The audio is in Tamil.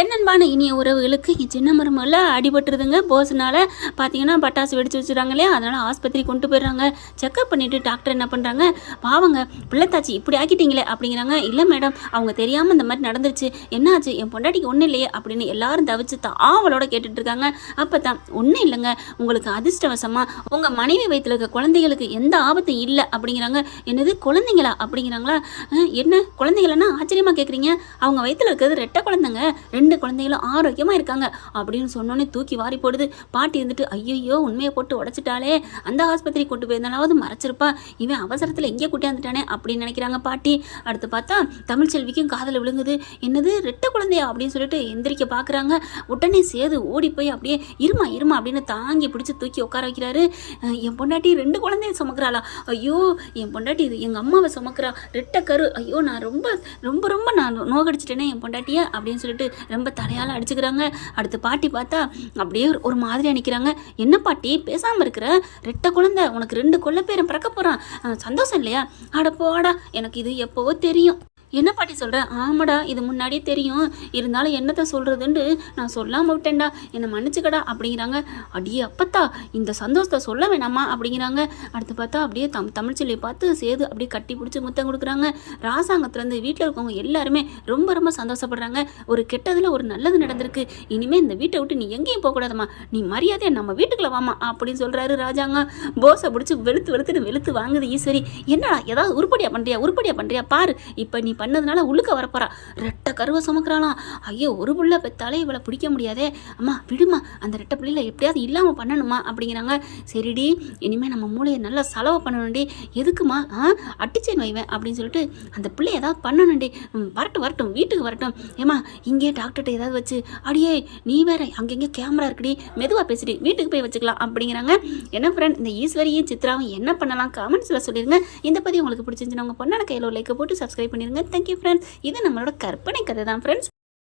என்னன்பான இனிய உறவுகளுக்கு என் சின்ன மருமகள அடிபட்டுருதுங்க. போஸ்னால பார்த்தீங்கன்னா பட்டாசு வெடிச்சு வச்சுறாங்க இல்லையா, அதனால் ஆஸ்பத்திரி கொண்டு போயிடுறாங்க. செக்கப் பண்ணிவிட்டு டாக்டர் என்ன பண்ணுறாங்க, பாவங்க பிள்ளைத்தாச்சி இப்படி ஆக்கிட்டீங்களே அப்படிங்கிறாங்க. இல்லை மேடம், அவங்க தெரியாமல் இந்த மாதிரி நடந்துருச்சு, என்னாச்சு, என் பொண்டாட்டிக்கு ஒன்றும் இல்லையே அப்படின்னு எல்லாரும் தவிச்சு ஆவலோட கேட்டுட்ருக்காங்க. அப்போ தான் ஒன்றும் இல்லைங்க, உங்களுக்கு அதிர்ஷ்டவசமாக உங்கள் மனைவி வயிற்றில் இருக்க குழந்தைகளுக்கு எந்த ஆபத்தும் இல்லை அப்படிங்கிறாங்க. என்னது குழந்தைங்களா அப்படிங்கிறாங்களா? என்ன குழந்தைகளன்னா ஆச்சரியமாக கேட்குறீங்க, அவங்க வயிற்றில் இருக்கிறது ரெட்டை குழந்தைங்க, 2 குழந்தைகளும் ஆரோக்கியமாக இருக்காங்க அப்படின்னு சொன்னோன்னே தூக்கி வாரி போடுது. பாட்டி இருந்துட்டு ஐயோ உண்மையை போட்டு உடச்சிட்டாலே, அந்த ஆஸ்பத்திரி கொண்டு போயிருந்தாலாவது மறைச்சிருப்பா, இவன் அவசரத்தில் எங்கே கூட்டியாந்துட்டானே அப்படின்னு நினைக்கிறாங்க பாட்டி. அடுத்து பார்த்தா தமிழ்ச்செல்விக்கும் காதில் விழுங்குது. என்னது ரெட்டை குழந்தையா அப்படின்னு சொல்லிட்டு எந்திரிக்க பார்க்குறாங்க. உடனே சேது ஓடி போய் அப்படியே இருமா இருமா அப்படின்னு தாங்கி பிடிச்சி தூக்கி உட்கார வைக்கிறாரு. என் பொண்டாட்டி 2 குழந்தைய சுமக்கிறாளா, ஐயோ என் பொண்டாட்டி இது எங்கள் அம்மாவை சுமக்கிறா, ரெட்டை கரு, ஐயோ நான் ரொம்ப ரொம்ப ரொம்ப நான் நோகடிச்சிட்டேனே என் பொண்டாட்டியை அப்படின்னு சொல்லிட்டு ரொம்ப தலையால் அடிச்சுக்கிறாங்க. அடுத்து பாட்டி பார்த்தா அப்படியே ஒரு மாதிரியாக நிற்கிறாங்க. என்ன பாட்டி பேசாமல் இருக்கிற, ரெட்டை குழந்தை, உனக்கு 2 கொல்லை பேரன் பிறக்க போகிறான், சந்தோஷம் இல்லையா? அட போடா, எனக்கு இது எப்போவோ தெரியும். என்ன பாட்டி சொல்கிறேன்? ஆமாடா, இது முன்னாடியே தெரியும், இருந்தாலும் என்னத்தை சொல்கிறதுன்னு நான் சொல்லாமல் விட்டேன்டா, என்னை மன்னிச்சுக்கடா அப்படிங்கிறாங்க. அடியே அப்பத்தா, இந்த சந்தோஷத்தை சொல்ல வேணாமா அப்படிங்கிறாங்க. அடுத்து பார்த்தா அப்படியே தமிழ்ச்செல்வியை பார்த்து சேது அப்படியே கட்டி பிடிச்சி முத்தம் கொடுக்குறாங்க. ராசாங்கத்துலேருந்து வீட்டில் இருக்கவங்க எல்லாருமே ரொம்ப ரொம்ப சந்தோஷப்படுறாங்க. ஒரு கெட்டதில் ஒரு நல்லது நடந்திருக்கு, இனிமேல் இந்த வீட்டை விட்டு நீ எங்கேயும் போகக்கூடாதம்மா, நீ மரியாதையை நம்ம வீட்டுக்குள்ள வாமா அப்படின்னு சொல்கிறாரு ராஜாங்க. போஸை பிடிச்சி வெளுத்து வாங்குது ஈஸ்வரி. என்னடா ஏதாவது உருப்படியாக பண்ணுறியா பாரு, இப்போ நீ பண்ணதுனால உள்ளுக்க வரப்போறா, ரெட்டை கருவை சுமக்கிறாளாம். ஐயோ ஒரு புள்ள பெத்தாலே இவளை பிடிக்க முடியாதே, அம்மா விடுமா, அந்த ரெட்டை பிள்ளையில எப்படியாவது இல்லாமல் பண்ணணுமா அப்படிங்கிறாங்க. சரிடி, இனிமேல் நம்ம மூளையை நல்லா செலவு பண்ணணும்டி, எதுக்குமா அட்டிச்சேன் வைவேன் அப்படின்னு சொல்லிட்டு அந்த பிள்ளை ஏதாவது பண்ணணும்டி, வரட்டும் வீட்டுக்கு வரட்டும், ஏமா இங்கே டாக்டர்கிட்ட ஏதாவது வச்சு, அடியே நீ வேற அங்கெங்கே கேமரா இருக்குடி, மெதுவாக பேசிட்டு வீட்டுக்கு போய் வச்சுக்கலாம் அப்படிங்கிறாங்க. என்ன ஃப்ரெண்ட், இந்த ஈஸ்வரியும் சித்ராவும் என்ன பண்ணலாம் கமெண்ட்ஸில் சொல்லிடுங்க. இந்த பதிவு உங்களுக்கு பிடிச்சிருந்துச்சுன்னா உங்கள் பொண்ணான கையில் ஒரு லைக்கை போட்டு சப்ஸ்கிரைப் பண்ணிடுங்க. Thank you friends. இது நம்மளோட கற்பனை கதை தான் ஃப்ரெண்ட்ஸ்.